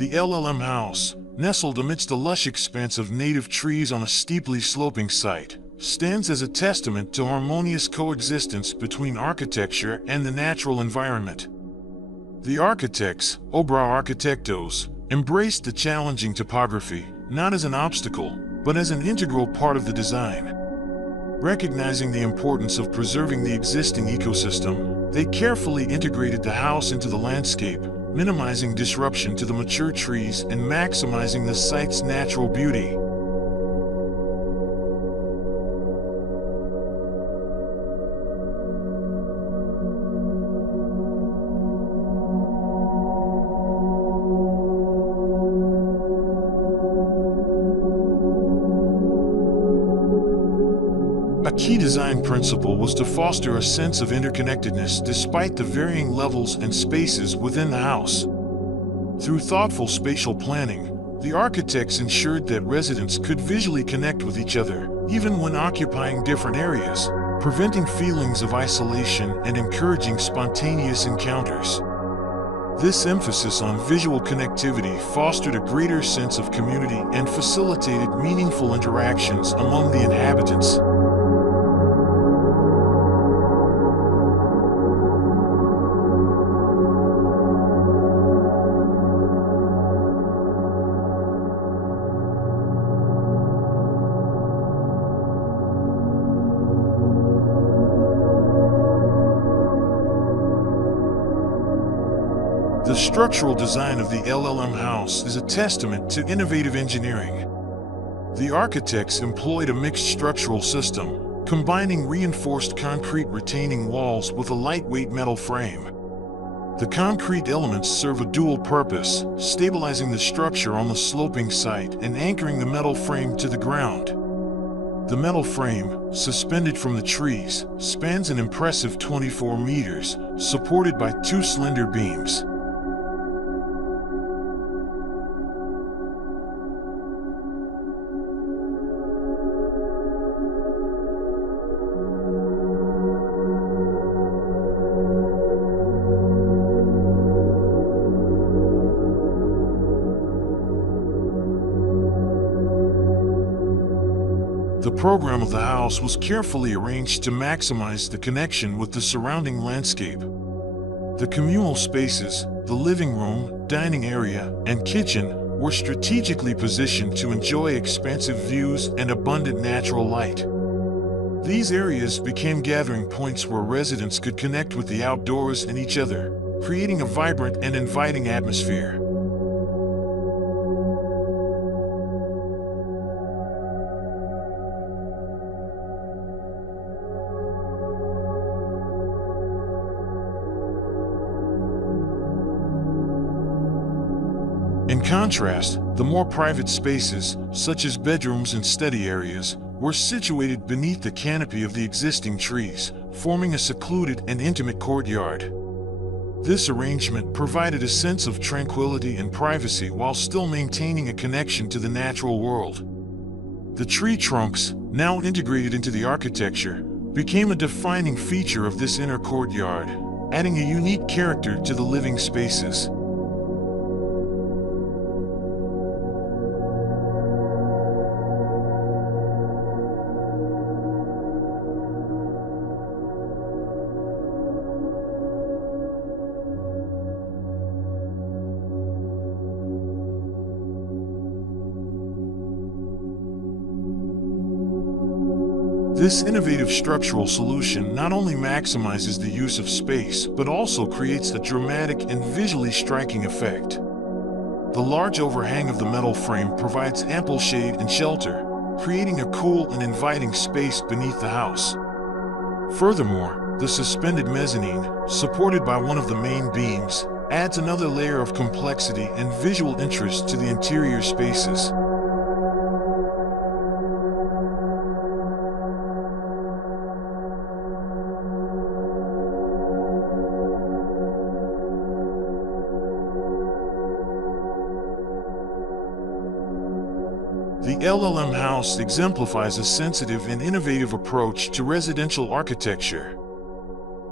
The LLM House, nestled amidst a lush expanse of native trees on a steeply sloping site, stands as a testament to harmonious coexistence between architecture and the natural environment. The architects, Obra Arquitectos, embraced the challenging topography, not as an obstacle, but as an integral part of the design. Recognizing the importance of preserving the existing ecosystem, they carefully integrated the house into the landscape, minimizing disruption to the mature trees and maximizing the site's natural beauty. A key design principle was to foster a sense of interconnectedness despite the varying levels and spaces within the house. Through thoughtful spatial planning, the architects ensured that residents could visually connect with each other, even when occupying different areas, preventing feelings of isolation and encouraging spontaneous encounters. This emphasis on visual connectivity fostered a greater sense of community and facilitated meaningful interactions among the inhabitants. The structural design of the LLM House is a testament to innovative engineering. The architects employed a mixed structural system, combining reinforced concrete retaining walls with a lightweight metal frame. The concrete elements serve a dual purpose, stabilizing the structure on the sloping site and anchoring the metal frame to the ground. The metal frame, suspended from the trees, spans an impressive 24 meters, supported by two slender beams. The program of the house was carefully arranged to maximize the connection with the surrounding landscape. The communal spaces, the living room, dining area, and kitchen were strategically positioned to enjoy expansive views and abundant natural light. These areas became gathering points where residents could connect with the outdoors and each other, creating a vibrant and inviting atmosphere. In contrast, the more private spaces, such as bedrooms and study areas, were situated beneath the canopy of the existing trees, forming a secluded and intimate courtyard. This arrangement provided a sense of tranquility and privacy while still maintaining a connection to the natural world. The tree trunks, now integrated into the architecture, became a defining feature of this inner courtyard, adding a unique character to the living spaces. This innovative structural solution not only maximizes the use of space, but also creates a dramatic and visually striking effect. The large overhang of the metal frame provides ample shade and shelter, creating a cool and inviting space beneath the house. Furthermore, the suspended mezzanine, supported by one of the main beams, adds another layer of complexity and visual interest to the interior spaces. The LLM House exemplifies a sensitive and innovative approach to residential architecture.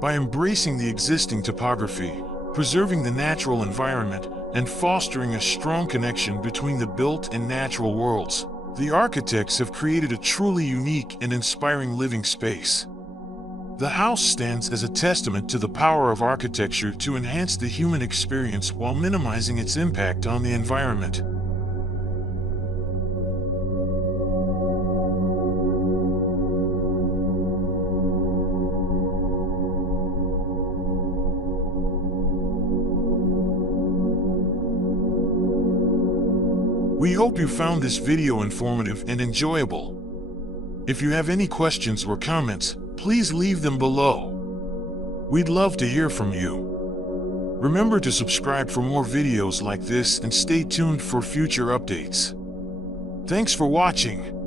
By embracing the existing topography, preserving the natural environment, and fostering a strong connection between the built and natural worlds. The architects have created a truly unique and inspiring living space. The house stands as a testament to the power of architecture to enhance the human experience while minimizing its impact on the environment. We hope you found this video informative and enjoyable. If you have any questions or comments, please leave them below. We'd love to hear from you. Remember to subscribe for more videos like this and stay tuned for future updates. Thanks for watching.